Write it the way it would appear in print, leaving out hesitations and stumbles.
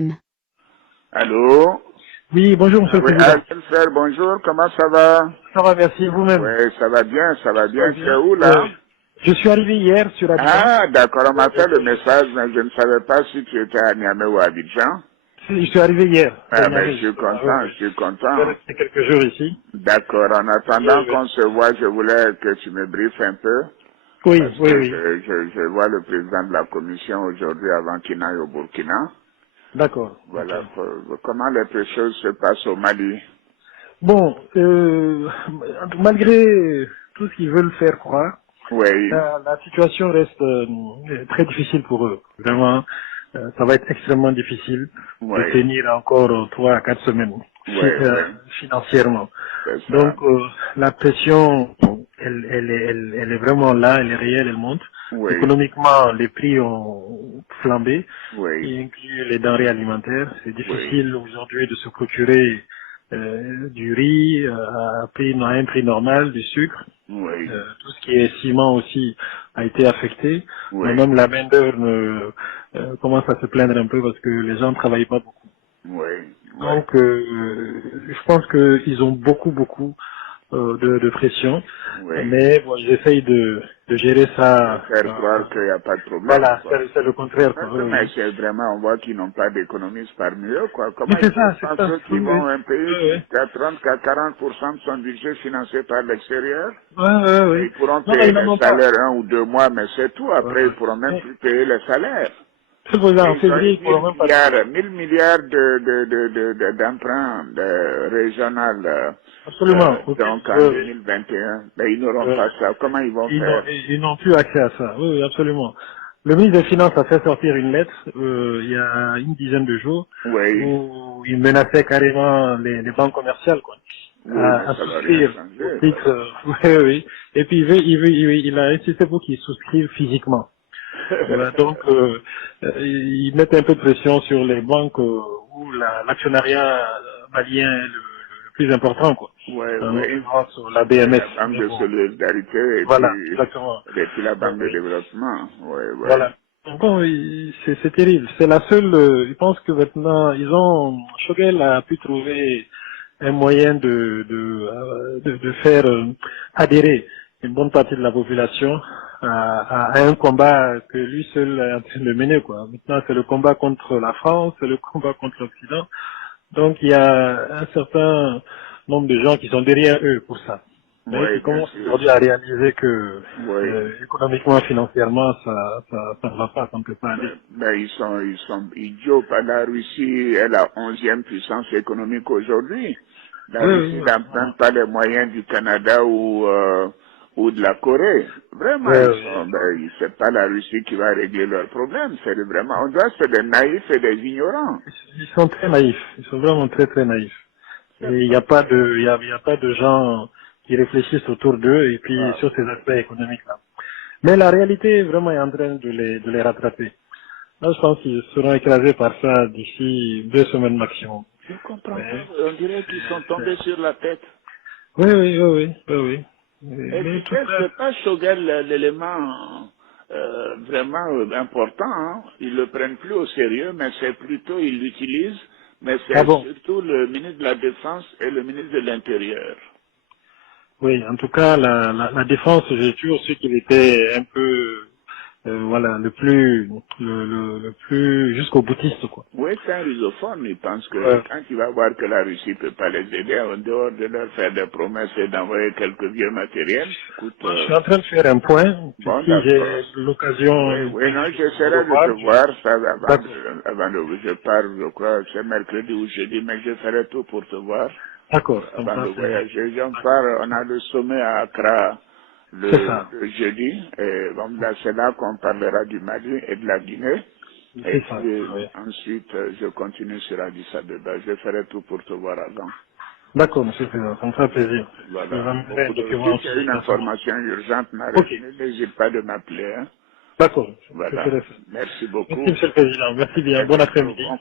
M. Allô? Oui, bonjour Monsieur le Oui, Président. frère, bonjour, comment ça va? Ça va, merci, vous-même. Oui, ça va bien, ça va Ça va bien. C'est bien. où là? Je suis arrivé hier sur Abidjan. Ah, d'accord, on m'a fait le message, mais je ne savais pas si tu étais à Niamey ou à Abidjan. Je suis arrivé hier, Ah, dernière ben, je année, suis justement. Oui, content, oui. je suis Je vais content. rester quelques jours ici. D'accord, en attendant Oui, oui. qu'on se voit, je voulais que tu me briefes un peu, Oui, parce oui, que oui. je vois le président de la commission aujourd'hui avant qu'il n'aille au Burkina. D'accord, ok. Voilà, comment les choses se passent au Mali. Bon, malgré tout ce qu'ils veulent faire croire, Oui, la situation reste très difficile pour eux. Vraiment, ça va être extrêmement difficile de oui, tenir encore 3 à 4 semaines oui, oui, financièrement. c'est ça. Donc la pression, elle est vraiment là, elle est réelle, elle monte. Oui, Économiquement, les prix ont flambé, oui, y inclut les denrées alimentaires. C'est oui, difficile aujourd'hui de se procurer du riz à un prix normal, du sucre. oui, Tout ce qui est ciment aussi a été affecté. Mais oui, même la main d'œuvre commence à se plaindre un peu parce que les gens ne travaillent pas beaucoup. oui, oui, Donc, je pense qu'ils ont beaucoup de pression, oui. mais bon, ils essayent de gérer De ça. faire croire qu'il n'y a pas de problème, Voilà, quoi. c'est le contraire, quoi. Oui, Mais oui. c'est vraiment, on voit qu'ils n'ont pas d'économistes parmi eux, quoi. Mais Comment ils peuvent c'est ça. penser Oui, qu'ils oui. vont un pays Oui, oui. qui a 30 à 40% de son budget financé par l'extérieur? Et Oui. ils pourront Non, payer ils n'en les ont pas. salaires 1 ou 2 mois, mais c'est tout. Ouais, Après, ils ouais. pourront même Mais, plus payer les salaires. c'est pour ça, Et en ils ont février, eu ils ne pourront 1000 même pas milliards, payer. 1000 milliards d'emprunts régional, Absolument. Auquel, donc en oui, oui. 2021. Mais ils n'auront Ouais. pas ça. Comment ils vont faire? Ils n'ont plus accès à ça. Oui, oui, absolument. Le ministre des Finances a fait sortir une lettre il y a une dizaine de jours Oui, où il menaçait carrément les banques commerciales quoi, oui, mais à ça va rien souscrire au changer. titre. Oui, oui. Et puis il a insisté pour qu'ils souscrivent physiquement. Voilà, donc ils mettent un peu de pression sur les banques où l'actionnariat malien est le plus important quoi. Oui, En oui. l'occurrence la Oui, BMS. la Banque Mais de bon, solidarité voilà, exactement. et puis la Oui, Banque de oui. développement. Oui, oui. Voilà. Bon, c'est terrible. C'est la seule. Je pense que maintenant, Choguel a pu trouver un moyen de faire adhérer une bonne partie de la population à un combat que lui seul est en train de mener, quoi. Maintenant, c'est le combat contre la France, c'est le combat contre l'Occident. Donc, il y a un certain nombre de gens qui sont derrière eux pour ça. Mais Oui, qui bien commencent sûr. aujourd'hui à réaliser que Oui. économiquement, financièrement, ça ne va pas, ça ne peut pas aller. Mais ils sont idiots. La Russie est la 11e puissance économique aujourd'hui. La Russie Oui, n'emprunte pas les moyens du Canada ou de la Corée. Vraiment, oui. c'est pas la Russie qui va régler leurs problèmes. C'est vraiment, on doit être des naïfs et des ignorants. Ils sont très naïfs. Ils sont vraiment très naïfs. Et C'est il n'y pas, a pas il y a pas de gens qui réfléchissent autour d'eux et puis ah, sur ces aspects économiques-là. Mais la réalité, vraiment, est en train de les rattraper. Là, je pense qu'ils seront écrasés par ça d'ici 2 semaines maximum. je comprends pas. Mais, On dirait qu'ils sont tombés sur la tête. oui. Et Mais tu tout sais, ça, c'est pas Choguel l'élément vraiment important. Hein. Ils le prennent plus au sérieux, mais c'est plutôt, ils l'utilisent, mais ah c'est bon. surtout le ministre de la Défense et le ministre de l'Intérieur. Oui, en tout cas, la défense, j'ai toujours su qu'il était un peu, voilà, le plus jusqu'au boutiste, quoi. Oui, c'est un rusophone. Il pense que Ouais. quand il va voir que la Russie peut pas les aider, en dehors de leur faire des promesses et d'envoyer quelques vieux matériels, écoute, Moi, je suis en train de faire un point. Puis bon, si d'accord. j'ai l'occasion Oui, une oui, non, minute de vous j'essaierai de te revoir, voir ça d'accord. avant de, je pars, je crois, c'est mercredi ou jeudi, mais je ferai tout pour te voir D'accord, ça me avant de fera plaisir. voyager. J'en pars, on a le sommet à Accra C'est ça, le jeudi, et bon, là, c'est là qu'on parlera du Mali et de la Guinée. Et c'est ça. puis, Oui. ensuite, je continue sur Addis Abeba. Je ferai tout pour te voir avant. D'accord, monsieur le Président, ça me fera plaisir. Je vous Voilà. enverrai un document Si tu aussi as une à ce moment. information urgente, Ok, n'hésite pas de m'appeler, hein. d'accord, je Voilà. ferai ça. Merci Merci, beaucoup. monsieur le Président. Merci bien. Bon Très bientôt. après-midi. Bon